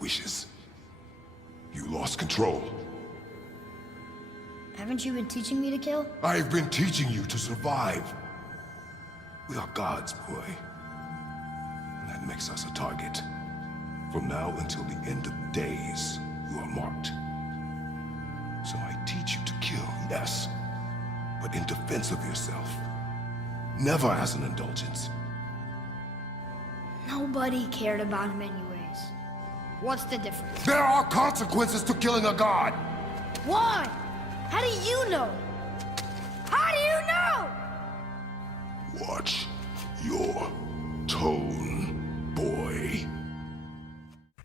wishes. You lost control. Haven't you been teaching me to kill? I've been teaching you to survive. We are gods, boy. And that makes us a target. From now until the end of days, you are marked. So I teach you to kill, yes, but in defense of yourself. Never as an indulgence. Nobody cared about him anyways. What's the difference? There are consequences to killing a god! Why? How do you know? How do you know? Watch your tone, boy.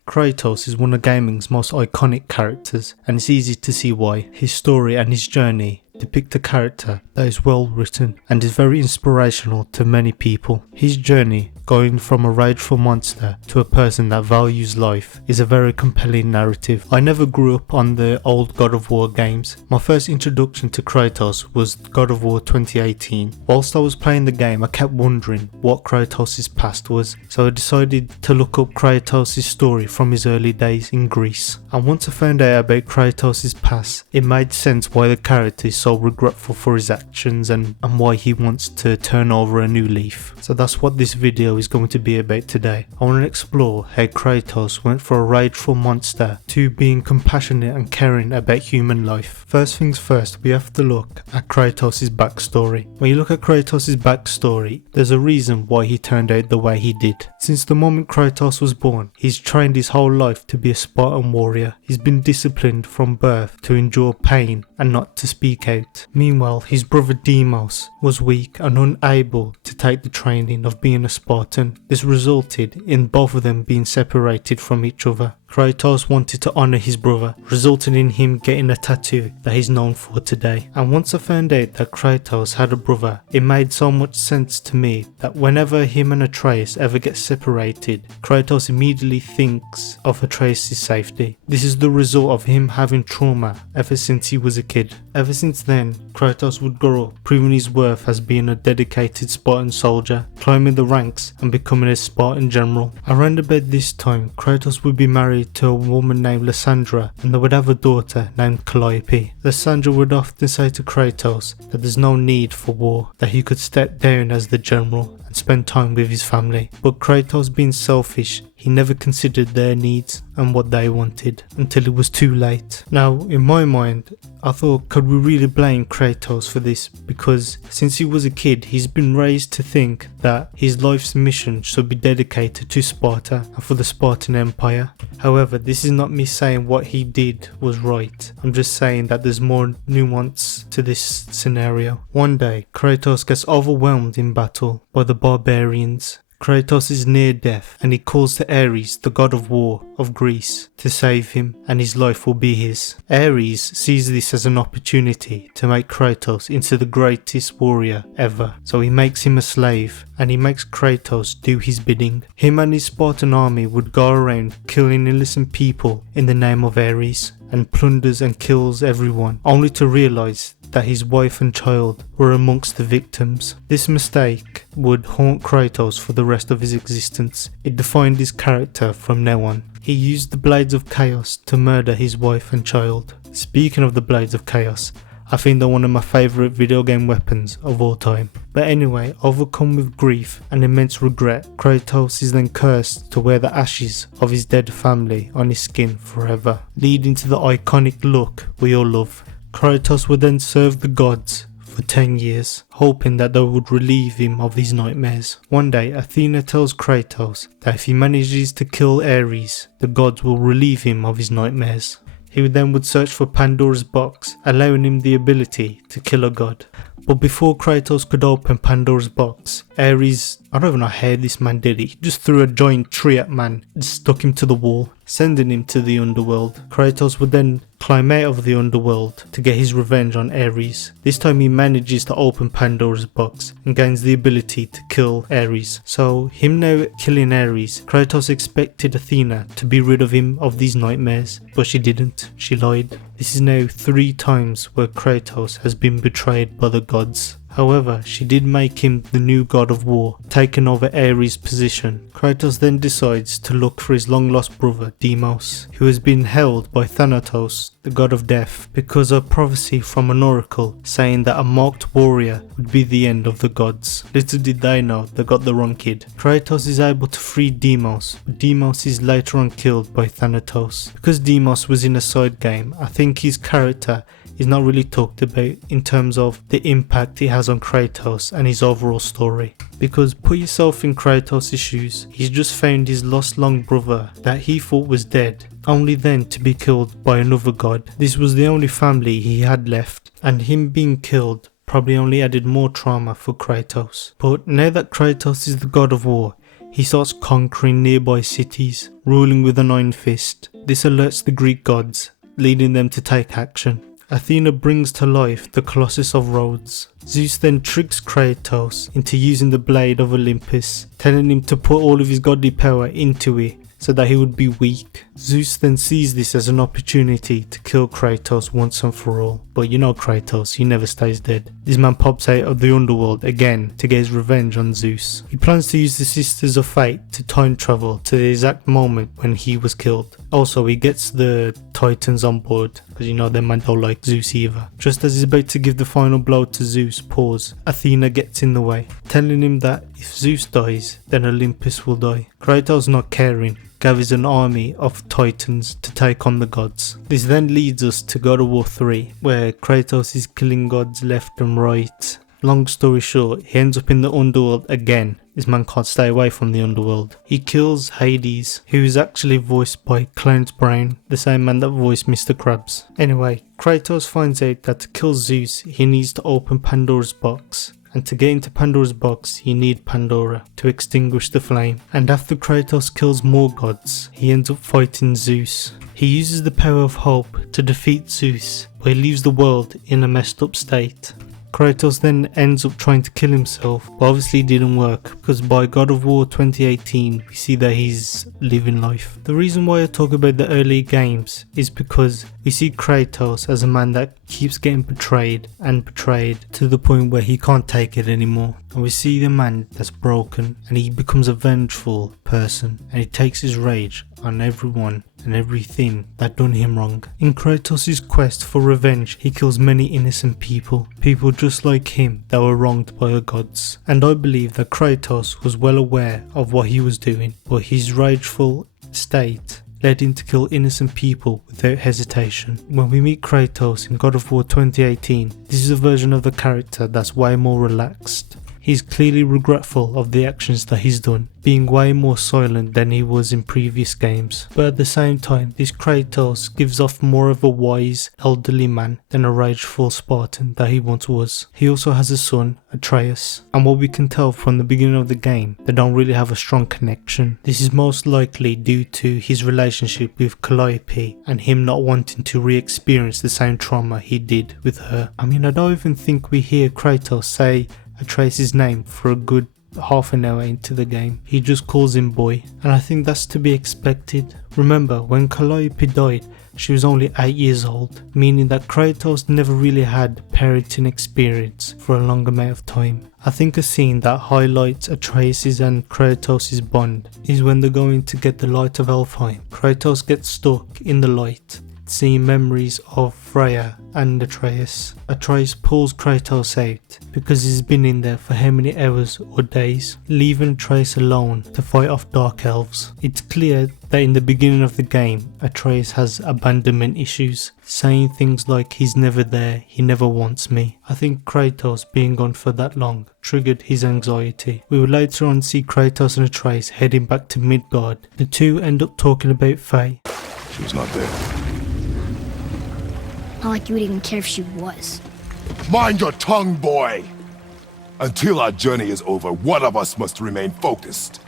Kratos is one of gaming's most iconic characters, and it's easy to see why. His story and his journey depict a character that is well written and is very inspirational to many people. His journey, going from a rageful monster to a person that values life, is a very compelling narrative. I never grew up on the old God of War games. My first introduction to Kratos was God of War 2018. Whilst I was playing the game, I kept wondering what Kratos' past was, so I decided to look up Kratos' story from his early days in Greece. And once I found out about Kratos' past, it made sense why the character is so regretful for his actions and why he wants to turn over a new leaf. So that's what this video is going to be about today. I want to explore how Kratos went from a rageful monster to being compassionate and caring about human life. First things first, we have to look at Kratos' backstory. When you look at Kratos' backstory, there's a reason why he turned out the way he did. Since the moment Kratos was born, he's trained his whole life to be a Spartan warrior. He's been disciplined from birth to endure pain and not to speak out. Meanwhile, his brother Deimos was weak and unable to take the training of being a Spartan. This resulted in both of them being separated from each other. Kratos wanted to honour his brother, resulting in him getting a tattoo that he's known for today. And once I found out that Kratos had a brother, it made so much sense to me that whenever him and Atreus ever get separated, Kratos immediately thinks of Atreus' safety. This is the result of him having trauma ever since he was a kid. Ever since then, Kratos would grow up, proving his worth as being a dedicated Spartan soldier, climbing the ranks and becoming a Spartan general. Around about this time, Kratos would be married to a woman named Lysandra, and they would have a daughter named Calliope. Lysandra would often say to Kratos that there's no need for war, that he could step down as the general and spend time with his family. But Kratos, being selfish, he never considered their needs and what they wanted until it was too late. Now, in my mind, I thought, could we really blame Kratos for this? Because since he was a kid, he's been raised to think that his life's mission should be dedicated to Sparta and for the Spartan Empire. However, this is not me saying what he did was right. I'm just saying that there's more nuance to this scenario. One day, Kratos gets overwhelmed in battle by the barbarians. Kratos is near death and he calls to Ares, the god of war of Greece, to save him, and his life will be his. Ares sees this as an opportunity to make Kratos into the greatest warrior ever, so he makes him a slave and he makes Kratos do his bidding. Him and his Spartan army would go around killing innocent people in the name of Ares, and plunders and kills everyone, only to realise that his wife and child were amongst the victims. This mistake would haunt Kratos for the rest of his existence. It defined his character from now on. He used the Blades of Chaos to murder his wife and child. Speaking of the Blades of Chaos, I think they're one of my favourite video game weapons of all time. But anyway, overcome with grief and immense regret, Kratos is then cursed to wear the ashes of his dead family on his skin forever, leading to the iconic look we all love. Kratos would then serve the gods for 10 years, hoping that they would relieve him of these nightmares. One day, Athena tells Kratos that if he manages to kill Ares, the gods will relieve him of his nightmares. He then would search for Pandora's box, allowing him the ability to kill a god. But before Kratos could open Pandora's box, Ares, I don't even know how this man did it, he just threw a giant tree at man, just stuck him to the wall, sending him to the underworld. Kratos would then climb out of the underworld to get his revenge on Ares. This time he manages to open Pandora's box and gains the ability to kill Ares. So him now killing Ares, Kratos expected Athena to be rid of him of these nightmares, but she didn't, she lied. This is now 3 times where Kratos has been betrayed by the gods. However, she did make him the new god of war, taking over Ares' position. Kratos then decides to look for his long-lost brother Deimos, who has been held by Thanatos, the god of death, because of prophecy from an oracle saying that a marked warrior would be the end of the gods. Little did they know they got the wrong kid. Kratos is able to free Deimos, but Deimos is later on killed by Thanatos. Because Deimos was in a side game, I think his character is not really talked about in terms of the impact he has on Kratos and his overall story. Because put yourself in Kratos' shoes, he's just found his lost long brother that he thought was dead, only then to be killed by another god. This was the only family he had left, and him being killed probably only added more trauma for Kratos. But now that Kratos is the god of war, he starts conquering nearby cities, ruling with an iron fist. This alerts the Greek gods, leading them to take action. Athena brings to life the Colossus of Rhodes. Zeus then tricks Kratos into using the blade of Olympus, telling him to put all of his godly power into it so that he would be weak. Zeus then sees this as an opportunity to kill Kratos once and for all. But you know Kratos, he never stays dead. This man pops out of the underworld again to get his revenge on Zeus. He plans to use the Sisters of Fate to time travel to the exact moment when he was killed. Also, he gets the Titans on board, because you know them man don't like Zeus either. Just as he's about to give the final blow to Zeus' paws, Athena gets in the way, telling him that if Zeus dies, then Olympus will die. Kratos, not caring, gathers an army of Titans to take on the gods. This then leads us to God of War 3, where Kratos is killing gods left and right. Long story short, he ends up in the underworld again. This man can't stay away from the underworld. He kills Hades, who is actually voiced by Clarence Brown, the same man that voiced Mr. Krabs. Anyway, Kratos finds out that to kill Zeus, he needs to open Pandora's box. And to get into Pandora's box, you need Pandora to extinguish the flame. And after Kratos kills more gods, he ends up fighting Zeus. He uses the power of hope to defeat Zeus, but he leaves the world in a messed up state. Kratos then ends up trying to kill himself, but obviously it didn't work, because by God of War 2018 we see that he's living life. The reason why I talk about the early games is because we see Kratos as a man that keeps getting betrayed and betrayed to the point where he can't take it anymore. And we see the man that's broken and he becomes a vengeful person, and he takes his rage on everyone and everything that done him wrong. In Kratos' quest for revenge, he kills many innocent people just like him that were wronged by the gods. And I believe that Kratos was well aware of what he was doing, but his rageful state led him to kill innocent people without hesitation. When we meet Kratos in God of War 2018, this is a version of the character that's way more relaxed. He's clearly regretful of the actions that he's done, being way more silent than he was in previous games. But at the same time, this Kratos gives off more of a wise, elderly man than a rageful Spartan that he once was. He also has a son, Atreus, and what we can tell from the beginning of the game, they don't really have a strong connection. This is most likely due to his relationship with Calliope and him not wanting to re-experience the same trauma he did with her. I mean, I don't even think we hear Kratos say Atreus' name for a good half an hour into the game. He just calls him boy, and I think that's to be expected. Remember, when Calliope died, she was only 8 years old, meaning that Kratos never really had parenting experience for a long amount of time. I think a scene that highlights Atreus' and Kratos' bond is when they're going to get the light of Elfheim. Kratos gets stuck in the light, seeing memories of Freya and Atreus. Atreus pulls Kratos out because he's been in there for how many hours or days, leaving Atreus alone to fight off dark elves. It's clear that in the beginning of the game, Atreus has abandonment issues, saying things like he's never there, he never wants me. I think Kratos being gone for that long triggered his anxiety. We will later on see Kratos and Atreus heading back to Midgard. The two end up talking about Faye. She was not there. Not like you would even care if she was. Mind your tongue, boy! Until our journey is over, one of us must remain focused.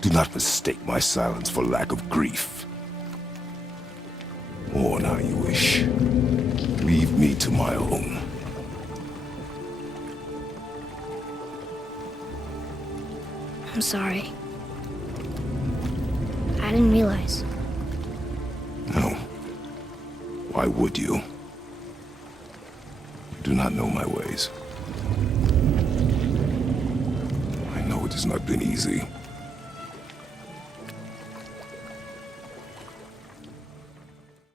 Do not mistake my silence for lack of grief. Mourn how you wish. Leave me to my own. I'm sorry. I didn't realize. No. Why would you? You do not know my ways. It has not been easy.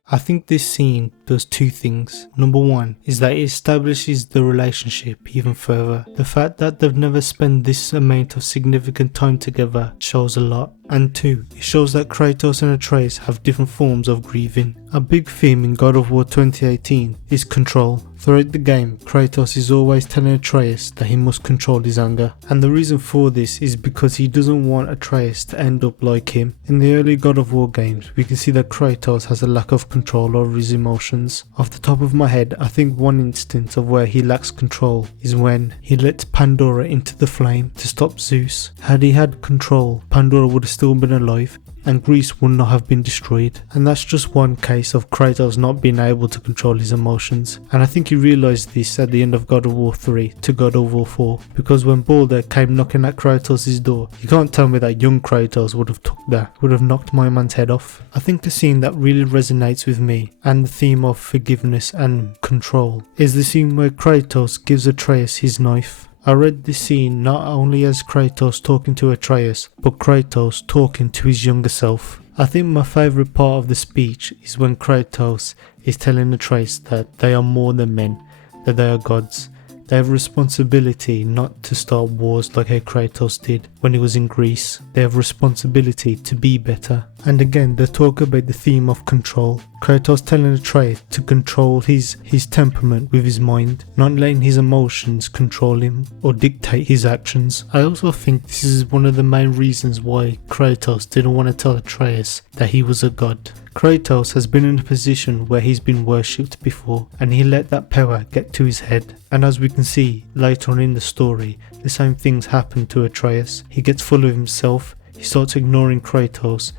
I think this scene does two things. Number one is that it establishes the relationship even further. The fact that they've never spent this amount of significant time together shows a lot. And two, it shows that Kratos and Atreus have different forms of grieving. A big theme in God of War 2018 is control. Throughout the game, Kratos is always telling Atreus that he must control his anger. And the reason for this is because he doesn't want Atreus to end up like him. In the early God of War games, we can see that Kratos has a lack of control over his emotions. Off the top of my head, I think one instance of where he lacks control is when he lets Pandora into the flame to stop Zeus. Had he had control, Pandora would have still been alive and Greece would not have been destroyed. And that's just one case of Kratos not being able to control his emotions. And I think he realised this at the end of God of War 3 to God of War 4, because when Baldur came knocking at Kratos' door, you can't tell me that young Kratos would have knocked my man's head off. I think the scene that really resonates with me and the theme of forgiveness and control is the scene where Kratos gives Atreus his knife. I read this scene not only as Kratos talking to Atreus, but Kratos talking to his younger self. I think my favourite part of the speech is when Kratos is telling Atreus that they are more than men, that they are gods. They have a responsibility not to start wars like how Kratos did when he was in Greece. They have a responsibility to be better. And again, they talk about the theme of control. Kratos telling Atreus to control his temperament with his mind, not letting his emotions control him or dictate his actions. I also think this is one of the main reasons why Kratos didn't want to tell Atreus that he was a god. Kratos has been in a position where he's been worshipped before, and he let that power get to his head. And as we can see later on in the story, the same things happen to Atreus. He gets full of himself, he starts ignoring Kratos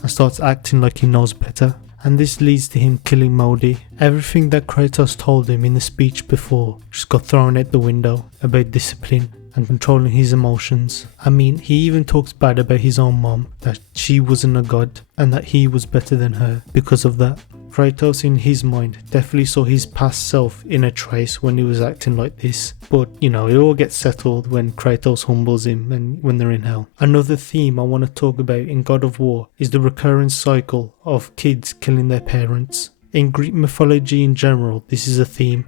and starts acting like he knows better. And this leads to him killing Modi. Everything that Kratos told him in the speech before just got thrown out the window about discipline and controlling his emotions. I mean, he even talks bad about his own mom, that she wasn't a god and that he was better than her because of that. Kratos in his mind definitely saw his past self in Atreus when he was acting like this, but you know, it all gets settled when Kratos humbles him and when they're in hell. Another theme I want to talk about in God of War is the recurring cycle of kids killing their parents. In Greek mythology in general, this is a theme.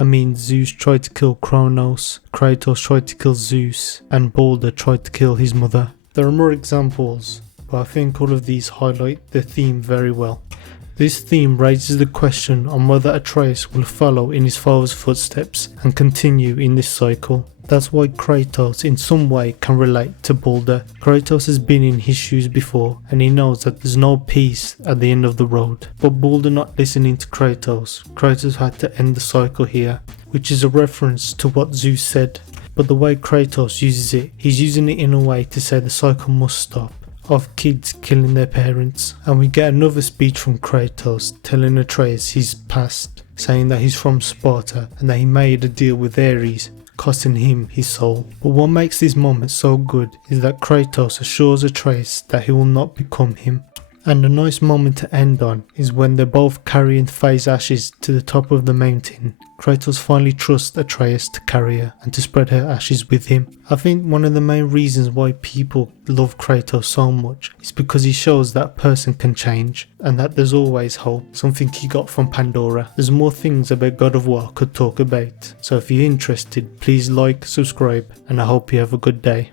I mean, Zeus tried to kill Kratos, Kratos tried to kill Zeus, and Baldur tried to kill his mother. There are more examples, but I think all of these highlight the theme very well. This theme raises the question on whether Atreus will follow in his father's footsteps and continue in this cycle. That's why Kratos in some way can relate to Baldur. Kratos has been in his shoes before and he knows that there's no peace at the end of the road. But Baldur not listening to Kratos had to end the cycle here, which is a reference to what Zeus said. But the way Kratos uses it, he's using it in a way to say the cycle must stop, of kids killing their parents. And we get another speech from Kratos telling Atreus his past, saying that he's from Sparta and that he made a deal with Ares, costing him his soul. But what makes this moment so good is that Kratos assures Atreus that he will not become him. And a nice moment to end on is when they're both carrying Faye's ashes to the top of the mountain. Kratos finally trusts Atreus to carry her and to spread her ashes with him. I think one of the main reasons why people love Kratos so much is because he shows that a person can change and that there's always hope, something he got from Pandora. There's more things about God of War I could talk about, so if you're interested, please like, subscribe, and I hope you have a good day.